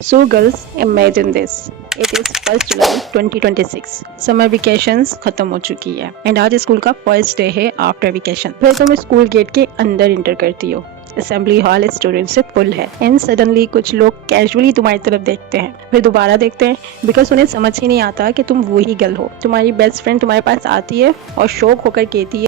So girls, imagine this. It is 1st July 2026. Summer vacations खत्म हो चुकी है एंड आज स्कूल का फर्स्ट डे है आफ्टर वेकेशन। फिर तुम स्कूल गेट के अंदर इंटर करती हो। असेंबली हॉल स्टूडेंट से फुल है एंड सडनली कुछ लोग कैजुअली तुम्हारी तरफ देखते हैं, फिर दोबारा देखते हैं बिकॉज उन्हें समझ ही नहीं आता कि तुम वही गर्ल हो। तुम्हारी बेस्ट फ्रेंड तुम्हारे पास आती है और शौक होकर कहती है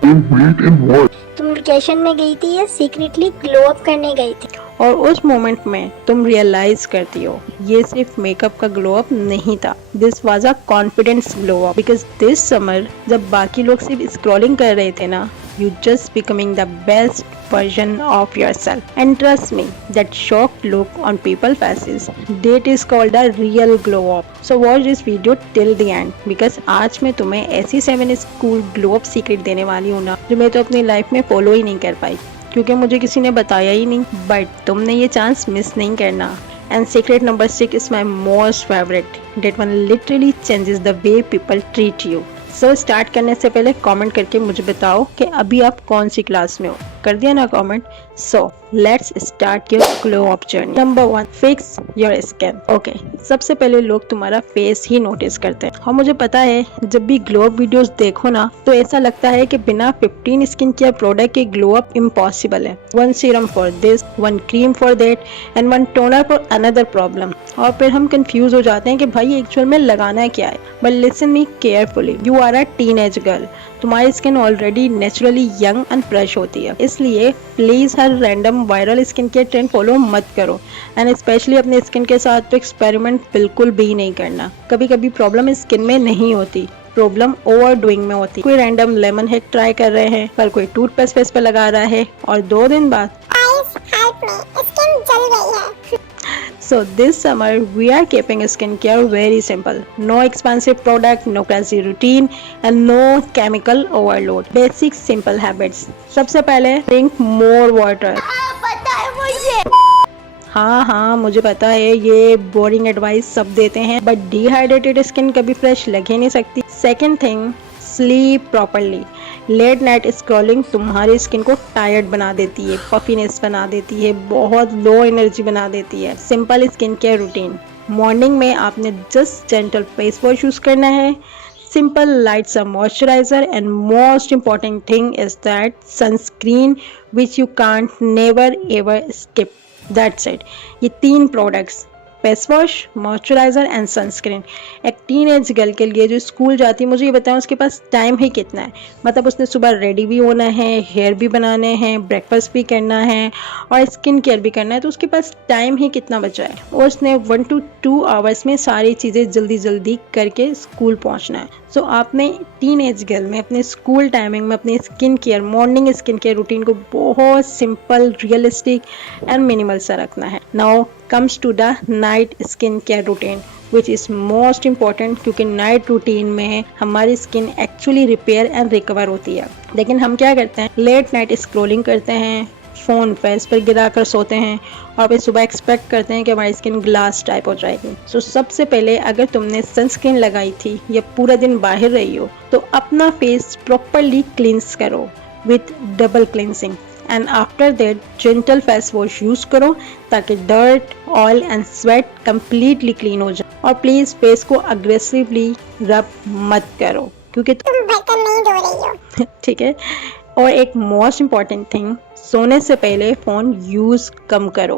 तुम वेकेशन में गई थी या सीक्रेटली ग्लो अप करने गई थी? और उस मोमेंट में तुम रियलाइज करती हो ये सिर्फ मेकअप का ग्लो अप नहीं था, this was a confidence glow up. Because this summer जब बाकी लोग सिर्फ स्क्रॉलिंग कर रहे थे ना, you just becoming the best version of yourself, and trust me, that shocked look on people's faces, that is called a real glow up. So watch this video till the end because आज मैं तुम्हें ऐसी 7 school glow up secret देने वाली हूँ ना, जो मैं तो अपनी लाइफ में फॉलो ही नहीं कर पाई क्योंकि मुझे किसी ने बताया ही नहीं। बट तुमने ये चांस मिस नहीं करना। And secret number 6 is my most favorite. That one literally changes the way people treat you. So start करने से पहले कमेंट करके मुझे बताओ कि अभी आप कौन सी क्लास में हो। कर दिया ना comment? So let's start your glow up journey. Number 1, fix your skin. Okay, सबसे पहले लोग तुम्हारा फेस ही नोटिस करते हैं और मुझे पता है जब भी ग्लो अप वीडियोस देखो ना तो ऐसा लगता है कि बिना 15 स्किन केयर प्रोडक्ट के ग्लो अप इम्पॉसिबल है। 1 serum for this, 1 cream for that and 1 toner for another problem. और फिर हम कंफ्यूज हो जाते हैं कि भाई एक्चुअल में लगाना क्या है। But listen me carefully, you are a teenage girl, तुम्हारी skin already naturally young and fresh होती है, इसलिए प्लीज हर random viral skin care trend follow मत करो एंड स्पेशली अपने स्किन के साथ तो एक्सपेरिमेंट बिल्कुल भी नहीं करना। कभी कभी प्रॉब्लम स्किन में नहीं होती, प्रॉब्लम ओवर डूइंग में होती। कोई रैंडम लेमन हेड ट्राई कर रहे हैं, पर कोई टूथपेस्ट फेस पे लगा रहा है और 2 दिन बाद स्किन जल गई है। So this summer we are keeping skincare very simple. No expensive product, no crazy routine and no chemical overload. Basic simple habits. सबसे पहले drink more water. पता है मुझे। हाँ मुझे पता है ये बोरिंग एडवाइस सब देते हैं बट डिहाइड्रेटेड स्किन कभी फ्रेश लग ही नहीं सकती। Second thing, sleep properly. Late night scrolling तुम्हारी स्किन को टायर्ड बना देती है, पफीनेस बना देती है, बहुत लो एनर्जी बना देती है। Simple skin care routine, morning में आपने just gentle face wash use करना है, सिंपल लाइट सा moisturiser and most important thing is that sunscreen which you can't never ever skip. That's it. ये 3 products, face wash, moisturiser and sunscreen. एक teenage girl के लिए जो school जाती है, मुझे ये बताएं उसके पास टाइम ही कितना है। मतलब उसने सुबह रेडी भी होना है, हेयर भी बनाने हैं, ब्रेकफास्ट भी करना है और स्किन केयर भी करना है, तो उसके पास टाइम ही कितना बचा है। और उसने 1 to 2 आवर्स में सारी चीज़ें जल्दी जल्दी करके स्कूल पहुँचना है। सो आपने टीनेज गर्ल में अपने स्कूल टाइमिंग में अपनी skin care, morning skin care routine को बहुत सिंपल, रियलिस्टिक एंड मिनिमल सा रखना है। Now comes to the night skin care routine which is most important, क्योंकि नाइट रूटीन में हमारी skin actually repair and recover होती है। लेकिन हम क्या करते हैं, लेट नाइट स्क्रॉलिंग करते हैं, फ़ोन फेस पर गिरा कर सोते हैं और फिर सुबह एक्सपेक्ट करते हैं कि हमारी स्किन ग्लास टाइप हो जाएगी। सो सबसे पहले अगर तुमने सनस्क्रीन लगाई थी या पूरा दिन बाहर रही हो तो अपना फेस प्रॉपरली क्लींस करो with double cleansing and after that gentle face wash use करो ताकि dirt, oil and sweat completely clean हो जाए। और प्लीज फेस को अग्रेसिवली रब मत करो क्योंकि तुम बर्तन नहीं धो रही हो। ठीक है। और एक मोस्ट इम्पॉर्टेंट थिंग, सोने से पहले फ़ोन यूज़ कम करो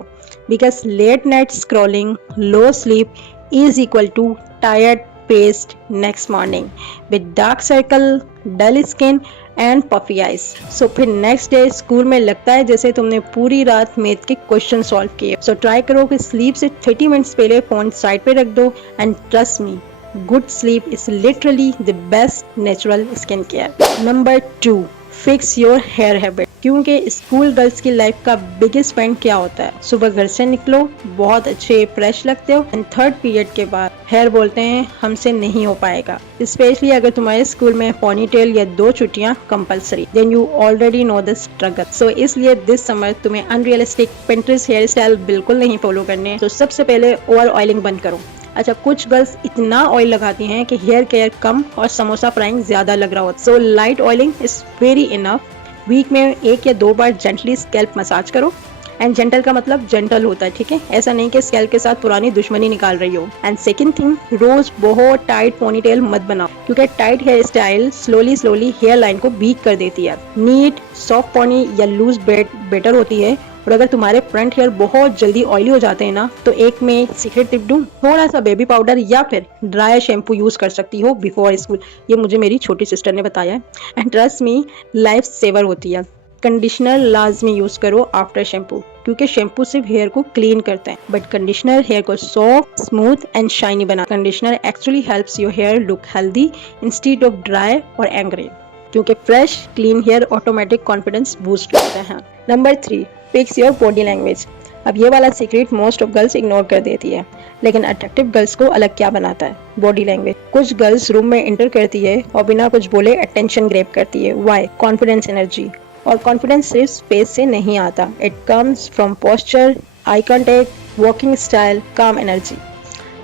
because late night scrolling, low sleep is equal to tired face next morning with dark circle, dull skin and puffy eyes. So फिर नेक्स्ट डे स्कूल में लगता है जैसे तुमने पूरी रात मैथ के क्वेश्चन सॉल्व किए। सो ट्राई करो कि स्लीप से 30 मिनट्स पहले फ़ोन साइड पे रख दो and trust me, good sleep is literally the best natural skin care. Number 2, fix your hair habit. क्योंकि स्कूल गर्ल्स की लाइफ का बिगेस्ट पॉइंट क्या होता है, सुबह घर से निकलो, बहुत अच्छे फ्रेश लगते हो एंड 3rd पीरियड के बाद हेयर बोलते हैं हमसे नहीं हो पाएगा। स्पेशली अगर तुम्हारे स्कूल में पोनीटेल या 2 छुट्टियां compulsory, then you already know the struggle. So इसलिए दिस समर तुम्हें अनरियलिस्टिक पिंटरेस्ट हेयर स्टाइल बिल्कुल नहीं फॉलो करने। तो सबसे पहले ओवर ऑयलिंग बंद करो। अच्छा, कुछ गर्ल्स इतना ऑयल लगाती हैं कि हेयर केयर कम और समोसा फ्राइंग ज्यादा लग रहा हो। So light oiling is very enough. Week में 1 या 2 बार जेंटली स्कैल्प मसाज करो एंड जेंटल का मतलब जेंटल होता है, ठीक है, ऐसा नहीं कि स्कैल्प के साथ पुरानी दुश्मनी निकाल रही हो। एंड सेकंड थिंग, रोज बहुत टाइट पोनीटेल मत बनाओ, क्योंकि tight hair style slowly slowly hair line को वीक कर देती है। नीट सॉफ्ट पोनी या लूज बेटर होती है। और अगर तुम्हारे फ्रंट हेयर बहुत जल्दी ऑयली हो जाते हैं ना, तो एक में सीक्रेट टिप दूं, थोड़ा सा बेबी पाउडर या फिर ड्राई शैम्पू यूज कर सकती हो बिफोर स्कूल। ये मुझे मेरी छोटी सिस्टर ने बताया है, and trust me, life saver होती है। कंडीशनर लाजमी यूज करो आफ्टर शैम्पू, क्योंकि शैम्पू सिर्फ हेयर को क्लीन करता है, बट कंडीशनर हेयर को सॉफ्ट, स्मूथ एंड शाइनी बना। Conditioner actually helps your hair look healthy instead of dry और एंग्री, क्योंकि fresh clean hair automatic confidence boost करते हैं। Number 3, fix your body language. अब ये वाला secret most of girls ignore कर देती है, लेकिन अट्रैक्टिव गर्ल्स को अलग क्या बनाता है? Body language. कुछ गर्ल्स रूम में एंटर करती है और बिना कुछ बोले अटेंशन ग्रैब करती है। व्हाई? Confidence, energy. और कॉन्फिडेंस सिर्फ स्पेस से नहीं आता, it comes from posture, eye contact, walking style, काम एनर्जी।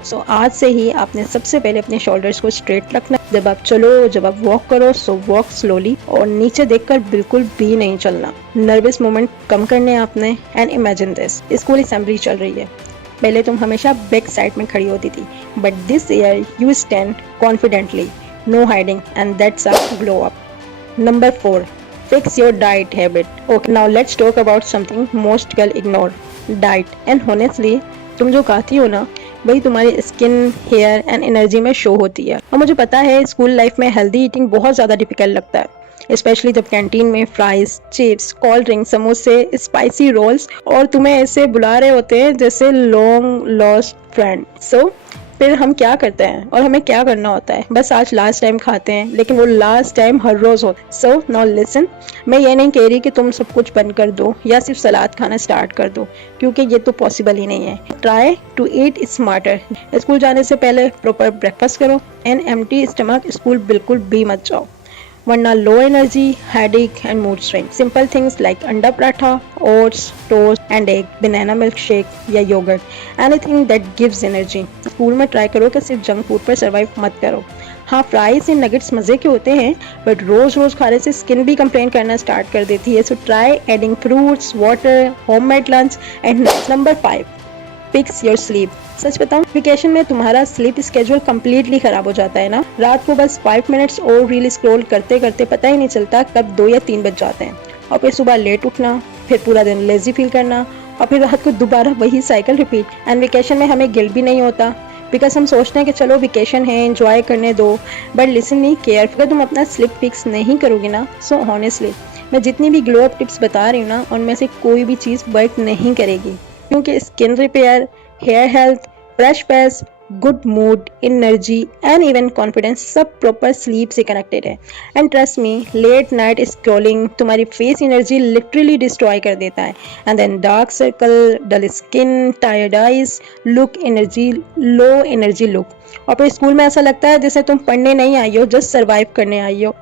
सो आज से ही आपने सबसे पहले अपने शोल्डर्स को स्ट्रेट रखना। जब आप चलो, जब आप वॉक करो, सो वॉक स्लोली और नीचे देखकर बिल्कुल भी नहीं चलना। नर्वस मोमेंट कम करने आपने। And imagine this, school assembly चल रही है, पहले तुम हमेशा बैक साइड में खड़ी होती थी, but this year you stand confidently, no hiding, and that's a glow up. Number 4, fix your diet habit. Okay, now let's talk about something most girl ignore, diet. And honestly, तुम जो खाती हो ना, वही तुम्हारी स्किन, हेयर एंड एनर्जी में show होती है। और मुझे पता है स्कूल लाइफ में हेल्दी ईटिंग बहुत ज़्यादा डिफिकल्ट लगता है, स्पेशली जब कैंटीन में फ्राइज, चिप्स, कोल्ड ड्रिंक, समोसे, स्पाइसी रोल्स और तुम्हें ऐसे बुला रहे होते हैं जैसे लॉन्ग लॉस्ट फ्रेंड। सो फिर हम क्या करते हैं और हमें क्या करना होता है? बस आज लास्ट टाइम खाते हैं, लेकिन वो लास्ट टाइम हर रोज होता है। सो नाउ लिसन, मैं ये नहीं कह रही कि तुम सब कुछ बंद कर दो या सिर्फ सलाद खाना स्टार्ट कर दो, क्योंकि ये तो पॉसिबल ही नहीं है। Try to eat smarter. School जाने से पहले प्रॉपर ब्रेकफास्ट करो एंड एम्प्टी स्टमक स्कूल बिल्कुल भी मत जाओ, वरना low energy, headache and mood swing. Simple things like anda paratha, oats, toast and egg, banana milk shake या yogurt, anything that gives energy. School में ट्राई करो कि सिर्फ जंक फूड पर सर्वाइव मत करो। हाँ, फ्राइज एंड नगेट्स मजे के होते हैं, बट रोज रोज खाने से स्किन भी कंप्लेन करना स्टार्ट कर देती है। So try adding fruits, water, homemade lunch. And number 5, fix your sleep. सच बताऊं, वेकेशन में तुम्हारा स्लीप स्केड्यूल कम्प्लीटली खराब हो जाता है ना। रात को बस 5 मिनट्स और रील स्क्रॉल करते करते पता ही नहीं चलता कब 2 या 3 बज जाते हैं, और फिर सुबह लेट उठना, फिर पूरा दिन लेजी फील करना, और फिर रात को दोबारा वही साइकिल रिपीट। एंड वेकेशन में हमें गिल्ट भी नहीं होता, बिकॉज हम सोचते हैं कि चलो वेकेशन है, एंजॉय करने दो। बट लिसन मी केयरफुल, तुम अपना स्लीप फिक्स नहीं करोगे ना, सो ऑनेस्टली मैं जितनी भी ग्लो अप टिप्स बता रही हूँ ना, उनमें से कोई भी चीज़ वर्क नहीं करेगी, क्योंकि skin repair, hair health, fresh face, good mood, energy and even confidence सब प्रॉपर स्लीप से कनेक्टेड है। And trust me, late night scrolling तुम्हारी फेस एनर्जी लिटरली डिस्ट्रॉय कर देता है। And then dark circle, dull skin, tired eyes, look energy, low energy look, और फिर school में ऐसा लगता है जैसे तुम पढ़ने नहीं आई हो, जस्ट सर्वाइव करने आई हो।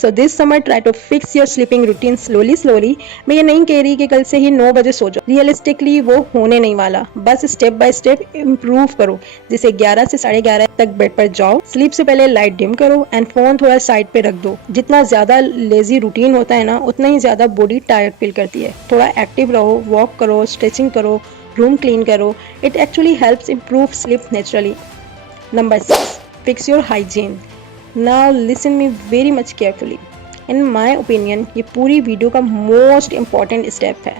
So this summer try to fix your sleeping routine slowly. मैं ये नहीं कह रही कि कल से ही 9 बजे सो जाओ, रियलिस्टिकली वो होने नहीं वाला। बस स्टेप बाय स्टेप इम्प्रूव करो, जैसे 11 से 11:30 तक बेड पर जाओ, स्लीप से पहले लाइट डिम करो एंड फोन थोड़ा साइड पे रख दो। जितना ज्यादा लेजी रूटीन होता है ना, उतना ही ज्यादा बॉडी टायर्ड फील करती है। थोड़ा एक्टिव रहो, वॉक करो, स्ट्रेचिंग करो, रूम क्लीन करो, it actually helps improve sleep naturally. Number 6, fix your hygiene. Now listen me very much carefully. In my opinion, ये पूरी वीडियो का मोस्ट इम्पॉर्टेंट स्टेप है,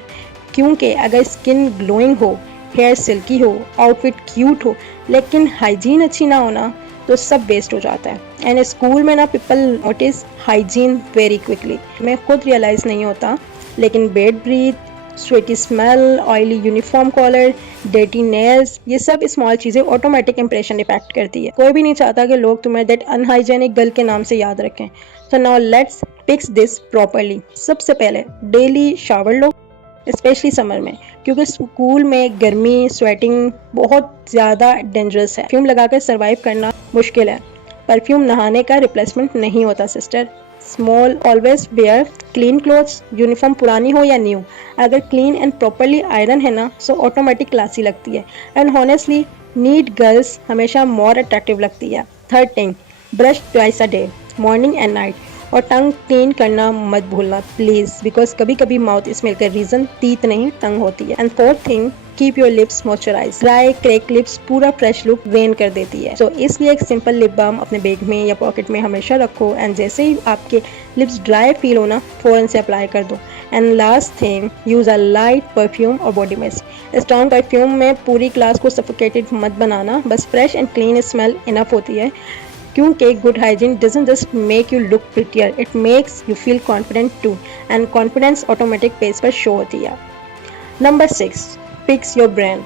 क्योंकि अगर स्किन ग्लोइंग हो, हेयर सिल्की हो, आउटफिट क्यूट हो, लेकिन हाइजीन अच्छी ना हो ना, तो सब वेस्ट हो जाता है। एंड स्कूल में ना people notice hygiene very quickly. मैं खुद रियलाइज नहीं होता, लेकिन bad breath, sweaty smell, oily uniform collar, dirty nails, ये सब स्मॉल चीज़ें ऑटोमेटिक इंप्रेशन इफेक्ट करती है। कोई भी नहीं चाहता कि लोग तुम्हें दैट अनहाइजेनिक गर्ल के नाम से याद रखें। So now let's fix this properly. सबसे पहले डेली शावर लो, स्पेशली समर में, क्योंकि स्कूल में गर्मी, स्वेटिंग बहुत ज़्यादा डेंजरस है। परफ्यूम लगाकर सर्वाइव करना मुश्किल है। परफ्यूम नहाने का रिप्लेसमेंट नहीं होता sister. Small, always wear clean clothes, uniform पुरानी हो या न्यू, अगर क्लीन एंड प्रॉपरली आयरन है ना, सो ऑटोमेटिक क्लासी लगती है। एंड हॉनेस्टली नीट गर्ल्स हमेशा मोर अट्रैक्टिव लगती है। Third thing, brush twice a day, morning and night. और टंग क्लीन करना मत भूलना प्लीज, बिकॉज कभी कभी माउथ स्मेल का रीजन टीथ नहीं टंग होती है। And fourth thing, keep your lips moisturize. Dry crack lips पूरा फ्रेश लुक वेन कर देती है। तो इसलिए एक सिंपल लिप बाम अपने बैग में या पॉकेट में हमेशा रखो, एंड जैसे ही आपके लिप्स ड्राई फील हो ना, फौरन से अप्लाई कर दो। And last thing, use a light perfume और बॉडी मिस्ट। स्ट्रॉन्ग परफ्यूम में पूरी क्लास को सफोकेटेड मत बनाना, बस fresh and clean smell enough होती है, क्योंकि good hygiene doesn't just make you look prettier, it makes you feel confident too, and confidence automatic face पर शो होती है। Number 6, fix your brain.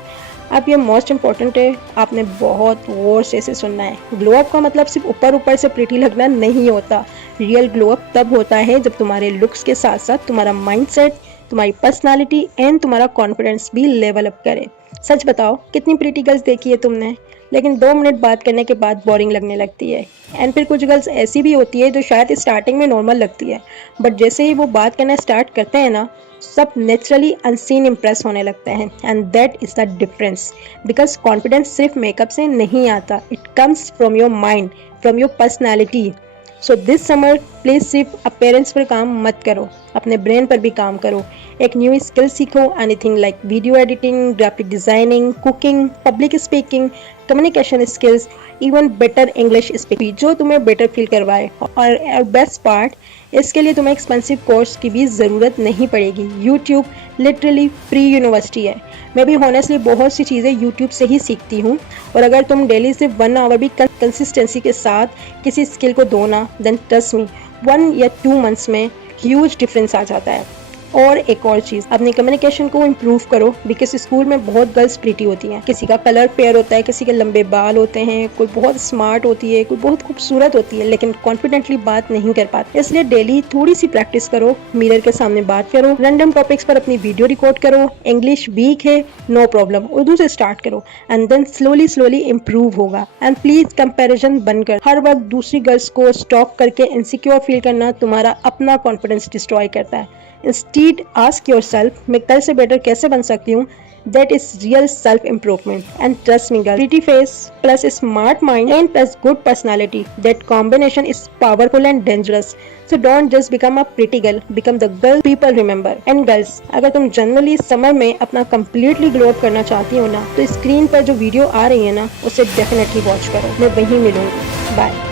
अब ये मोस्ट इंपॉर्टेंट है, आपने बहुत गौर से इसे सुनना है। ग्लो अप का मतलब सिर्फ ऊपर ऊपर से प्रिटी लगना नहीं होता। रियल ग्लो अप तब होता है जब तुम्हारे लुक्स के साथ साथ तुम्हारा माइंडसेट, तुम्हारी पर्सनालिटी एंड तुम्हारा कॉन्फिडेंस भी लेवल अप करे। सच बताओ, कितनी प्रिटी गर्ल्स देखी है तुमने, लेकिन 2 मिनट बात करने के बाद बोरिंग लगने लगती है। एंड फिर कुछ गर्ल्स ऐसी भी होती है जो शायद स्टार्टिंग में नॉर्मल लगती है, बट जैसे ही वो बात करना स्टार्ट करते हैं ना, सब नेचुरली अनसीन इम्प्रेस होने लगते हैं। And that is the difference, because confidence सिर्फ मेकअप से नहीं आता, it comes from your mind, from your personality. So this summer please सिर्फ अपीयरेंस पर काम मत करो, अपने ब्रेन पर भी काम करो। एक न्यू स्किल सीखो, anything like video editing, graphic designing, cooking, public speaking, communication skills, even better English speaking, जो तुम्हें बेटर फील करवाए। और बेस्ट पार्ट, इसके लिए तुम्हें एक्सपेंसिव कोर्स की भी ज़रूरत नहीं पड़ेगी। यूट्यूब लिटरली फ्री यूनिवर्सिटी है। मैं भी हॉनेस्टली बहुत सी चीज़ें यूट्यूब से ही सीखती हूँ, और अगर तुम डेली सिर्फ 1 आवर भी कंसिस्टेंसी के साथ किसी स्किल को दो ना, देन ट्रस्ट मी, 1 या 2 मंथ्स में ह्यूज डिफरेंस आ जाता है। और एक और चीज़, अपनी कम्युनिकेशन को इम्प्रूव करो, बिकॉज स्कूल में बहुत गर्ल्स प्रीटी होती हैं। किसी का कलर फेयर होता है, किसी के लंबे बाल होते हैं, कोई बहुत स्मार्ट होती है, कोई बहुत खूबसूरत होती है, लेकिन कॉन्फिडेंटली बात नहीं कर पाती। इसलिए डेली थोड़ी सी प्रैक्टिस करो, मिरर के सामने बात करो, रैंडम टॉपिक्स पर अपनी वीडियो रिकॉर्ड करो। इंग्लिश वीक है, नो प्रॉब्लम, उर्दू से स्टार्ट करो, and then slowly slowly improve होगा। एंड प्लीज कंपेरिजन बंद कर, हर वक्त दूसरी गर्ल्स को स्टॉक करके इनसिक्योर फील करना तुम्हारा अपना कॉन्फिडेंस डिस्ट्रॉय करता है। Instead, ask yourself, मैं कल से बेटर कैसे बन सकती हूँ? That is real self-improvement. And trust me, girl, pretty face plus a smart mind and plus good personality, that combination is powerful and dangerous. So don't just become a pretty girl, become the girl people remember. And girls, अगर तुम generally summer में अपना completely glow up करना चाहती हो ना, तो screen पर जो वीडियो आ रही है ना, उसे डेफिनेटली वॉच करो। मैं वहीं मिलूंगी। बाय।